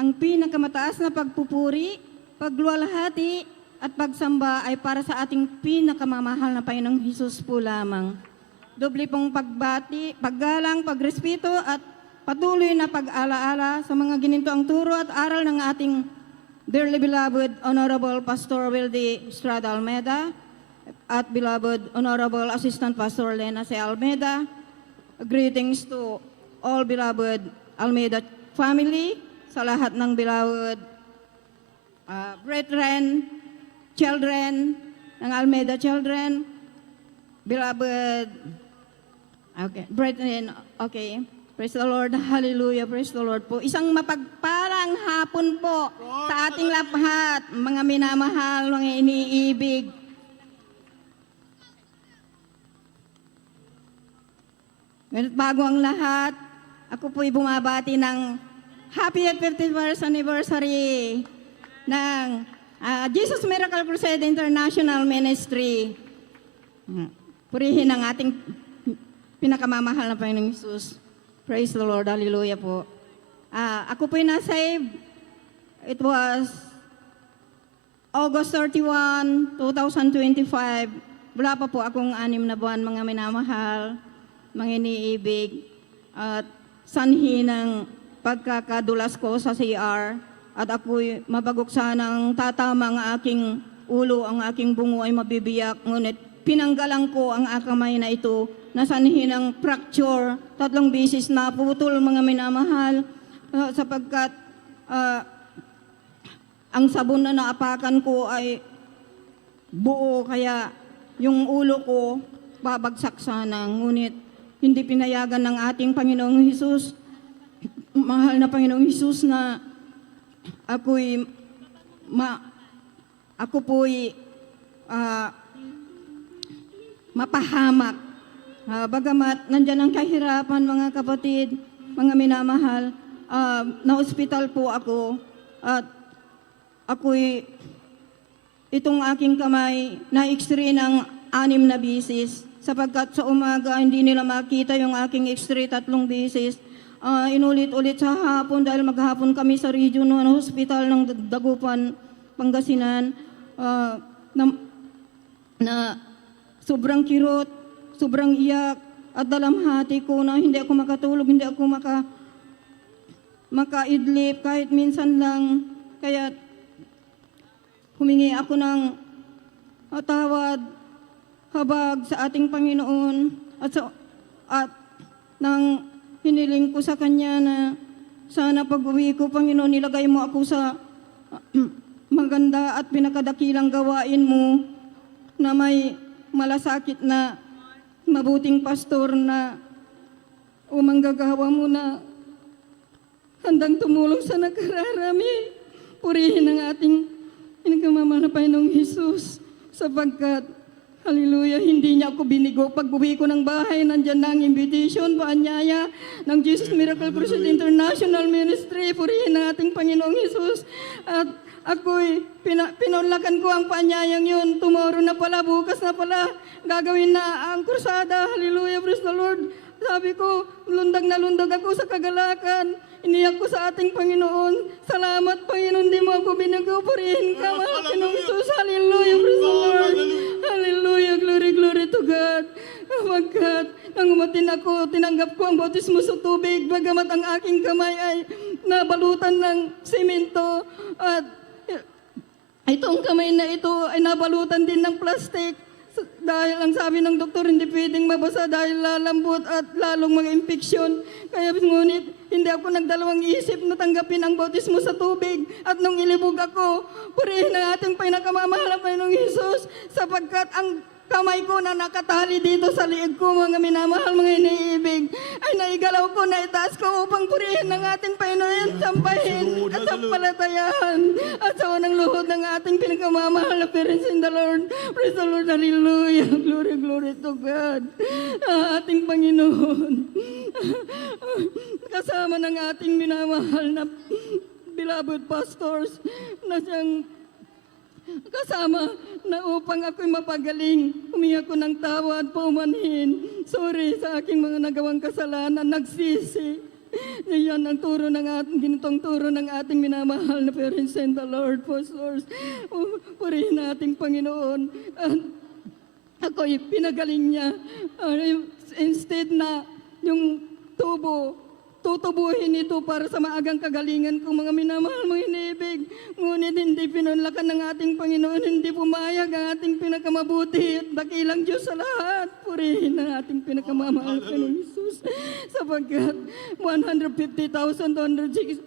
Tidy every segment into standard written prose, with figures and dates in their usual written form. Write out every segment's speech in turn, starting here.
ang pinakamataas na pagpupuri, pagluwalhati at pagsamba ay para sa ating pinakamamahal na Panginoong Hesus po lamang. Doble pong pagbati, paggalang, pagrespeto at patuloy na pag-alaala sa mga ginintoang turo at aral ng ating dearly beloved Honorable Pastor Wildy Estrada Almeida at beloved Honorable Assistant Pastor Lena C. Almeida. Greetings to all beloved Almeida family, sa lahat ng beloved brethren, children, ng Almeida children, beloved, brethren, okay. Praise the Lord, hallelujah, praise the Lord po. Isang mapagpalang hapon po sa ating lahat, mga minamahal, mga iniibig. Ngunit bago ang lahat, ako po'y bumabati ng happy 51st anniversary ng Jesus Miracle Crusade International Ministry. Purihin ang ating pinakamamahal na Panginoong Hesus. Praise the Lord, hallelujah po. Ako po'y na-save. It was August 31, 2025. Wala pa po akong 6 na buwan, mga minamahal, mga iniibig, at sanhi ng pagkakadulas ko sa CR, at ako'y mabaguksa ng tatama ang aking ulo, ang aking bungo ay mabibiyak, ngunit pinanggalang ko ang kamay na ito, na sanhi ng fracture, 3 beses na putol, mga minamahal, sapagkat ang sabon na naapakan ko ay buo, kaya yung ulo ko babagsak sana, ngunit hindi pinayagan ng ating Panginoong Hesus, mahal na Panginoong Hesus, na ako po'y mapahamak. Bagamat nandyan ang kahirapan, mga kapatid, mga minamahal, na-hospital po ako, at ako'y itong aking kamay na x-ray ng 6 na bisis, sapagkat sa umaga hindi nila makita yung aking x-ray 3 bisis. Inulit-ulit sa hapon dahil maghapon kami sa Region 1 Hospital ng Dagupan, Pangasinan, na sobrang kirot, sobrang iyak, at dalamhati ko na hindi ako makatulog, hindi ako makaidlip kahit minsan lang. Kaya humingi ako ng tawad, habag sa ating Panginoon, at nang hiniling ko sa Kanya na sana pag-uwi ko, Panginoon, nilagay mo ako sa maganda at pinakadakilang gawain mo, na may malasakit na mabuting pastor na manggagawa mo, na handang tumulong sa nakararami. Purihin ang ating pinakamamahal na Panginoong Hesus, sapagkat hallelujah, hindi niya ako binigo. Pag-uwi ko ng bahay, nandyan na ang invitation, paanyaya ng Jesus Miracle Crusade International Ministry. Purihin ang ating Panginoong Hesus. At ako'y pinunlakan ko ang paanyayang yun. Tomorrow na pala, bukas na pala, gagawin na ang kursada. Hallelujah, praise the Lord. Sabi ko, lundag na lundag ako sa kagalakan. Iniyak ko sa ating Panginoon. Salamat, Panginoon, di mo ako binigo. Purihin ka, mahal Panginoong Hesus. Hallelujah, praise the Lord. Hallelujah, glory, glory to God. Pagkat nang umatin ako, tinanggap ko ang bautismo sa tubig, bagamat ang aking kamay ay nabalutan ng simento, at itong kamay na ito ay nabalutan din ng plastic. Dahil ang sabi ng doktor, hindi pwedeng mabasa dahil lalambot at lalong mga impeksyon. Kaya ngunit, hindi ako nagdalawang isip na tanggapin ang bautismo sa tubig. At nung ilibog ako, purihin ang ating pinakamamahal na Panginoong Hesus, sapagkat ang kamay ko na nakatali dito sa liig ko, mga minamahal, mga iniibig, ay naigalaw ko, naitaas ko upang purihin ng ating Panginoon, sampahin at sampalatayahan at sa unang luhod ng ating pinakamamahal na parents in the Lord. Praise the Lord, hallelujah, glory, glory to God. Ating Panginoon, kasama ng ating minamahal na beloved pastors, na siyang kasama na upang ako'y mapagaling. Humingi ako ng tawad, paumanhin. Sorry sa aking mga nagawang kasalanan, nagsisi. Yan ang turo ng ating, ginitong turo ng ating minamahal na parents and the Lord, Pastors. Purihin nating Panginoon. Ako'y pinagaling niya. Instead na yung tubo, tutubuhin ito para sa maagang kagalingan kong mga minamahal mong inibig. Ngunit hindi pinunlakan ng ating Panginoon, hindi pumayag ang ating pinakamabuti at dakilang Diyos sa lahat. Purihin ang ating pinakamamahal ka ng Jesus. Sapagkat 150,000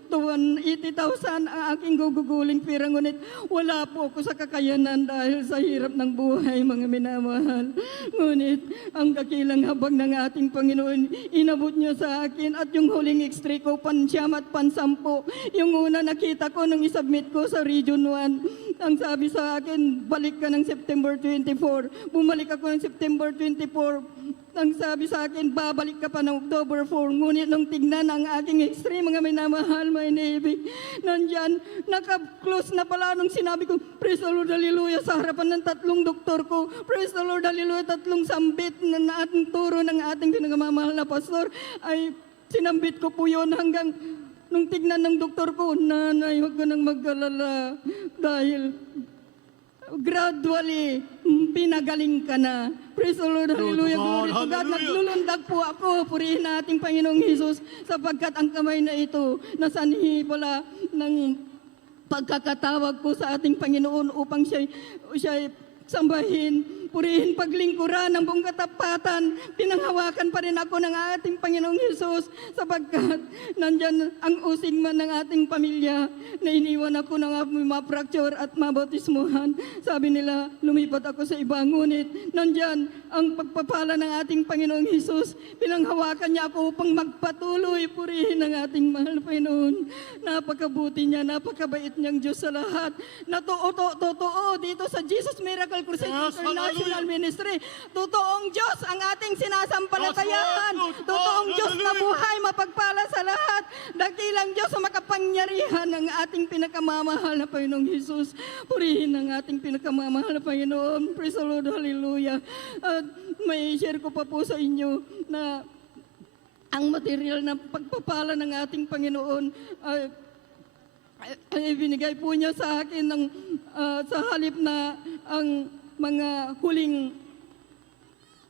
to 180,000 ang aking guguguling pira. Ngunit wala po ako sa kakayanan dahil sa hirap ng buhay, mga minamahal. Ngunit ang dakilang habag ng ating Panginoon, inabot niyo sa akin at yung huling x-ray ko, pansyam at pansampo. Yung una nakita ko nung isubmit ko sa Region 1, ang sabi sa akin, balik ka ng September 24. Bumalik ako ng September 24. Ang sabi sa akin, babalik ka pa ng October 4. Ngunit nung tignan ang aking x-ray, mga minamahal, may naibig, nandyan, naka-close na pala nung sinabi ko, praise the Lord, hallelujah, sa harapan ng 3 doktor ko. Praise the Lord, hallelujah, 3 sambit na ating turo ng ating pinakamamahal na pastor ay sinambit ko po yun hanggang nung tignan ng doktor ko, nanay, huwag ka nang mag-alala dahil gradually, pinagaling ka na. Praise the Lord, hallelujah, glory to God. Naglulundag po ako, purihin nating Panginoong Hesus, sapagkat ang kamay na ito, nasanhi pala ng pagkakatawag ko sa ating Panginoon upang siya sambahin, purihin, paglingkuran ng buong katapatan. Pinanghawakan pa rin ako ng ating Panginoong Hesus sapagkat nandyan ang usig man ng ating pamilya na iniwan ako ng ma-fracture at mabautismuhan. Sabi nila, lumipat ako sa iba. Ngunit nandyan ang pagpapala ng ating Panginoong Hesus. Pinanghawakan niya ako upang magpatuloy, purihin ng ating mahal na Panginoon. Napakabuti niya, napakabait niyang Diyos sa lahat. Totoo dito sa Jesus Miracle Crusade International Ministry. Totoong Diyos ang ating sinasampalatayahan. Totoong Diyos na buhay, mapagpala sa lahat. Dakilang Diyos sa makapangyarihan ng ating pinakamamahal na Panginoong Hesus. Purihin ang ating pinakamamahal na Panginoon. Praise the Lord, hallelujah. At may share ko pa po sa inyo na ang material na pagpapala ng ating Panginoon ay binigay po niya sa akin ng, sa halip na ang mga huling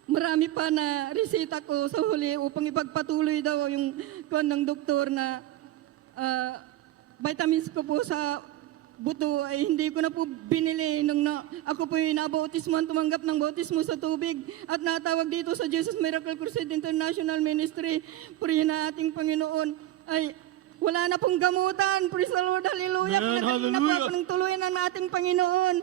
marami pa na resita ko sa huli upang ipagpatuloy daw yung kuwan ng doktor na vitamins ko po sa buto ay hindi ko na po binili nung ako po yung nabautismuhan, tumanggap ng bautismo sa tubig at natawag dito sa Jesus Miracle Crusade International Ministry. Purihin na ating Panginoon ay wala na pong gamutan. Praise the Lord, hallelujah. Pinagaling na po ako ng tuluyan ng ating Panginoon.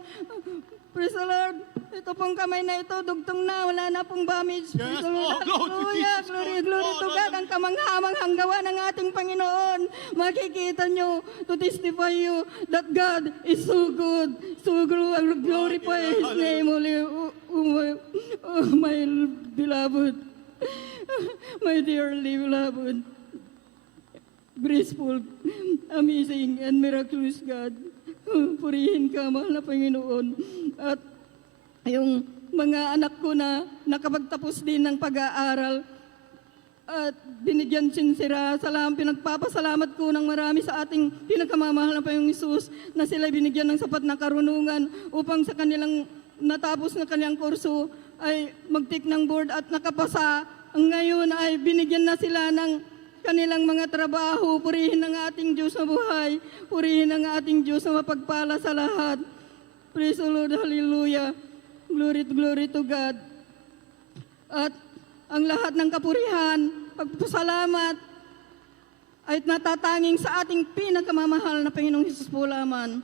Praise the Lord. Ito pong kamay na ito, dugtong na, wala na pong damage. Praise the Lord, hallelujah. Glory to God. Ang kamanghamanghang gawa ng ating Panginoon. Makikita nyo, to testify you that God is so good. So good. I glorify His name. Oh, my beloved. My dearly beloved. Graceful, amazing, and miraculous God. Purihin ka, mahal na Panginoon. At yung mga anak ko na nakapagtapos din ng pag-aaral at binigyan sinsira, pinagpapasalamat ko ng marami sa ating pinakamamahal na Panginoong Hesus na sila binigyan ng sapat na karunungan upang sa kanilang natapos na kanilang kurso ay mag-take ng board at nakapasa. Ngayon ay binigyan na sila ng kanilang mga trabaho. Purihin ang ating Diyos na buhay. Purihin ang ating Diyos na mapagpala sa lahat. Praise the Lord, hallelujah. Glory to God. At ang lahat ng kapurihan, pagpasalamat, ay natatanging sa ating pinakamamahal na Panginoong Hesus po lamang.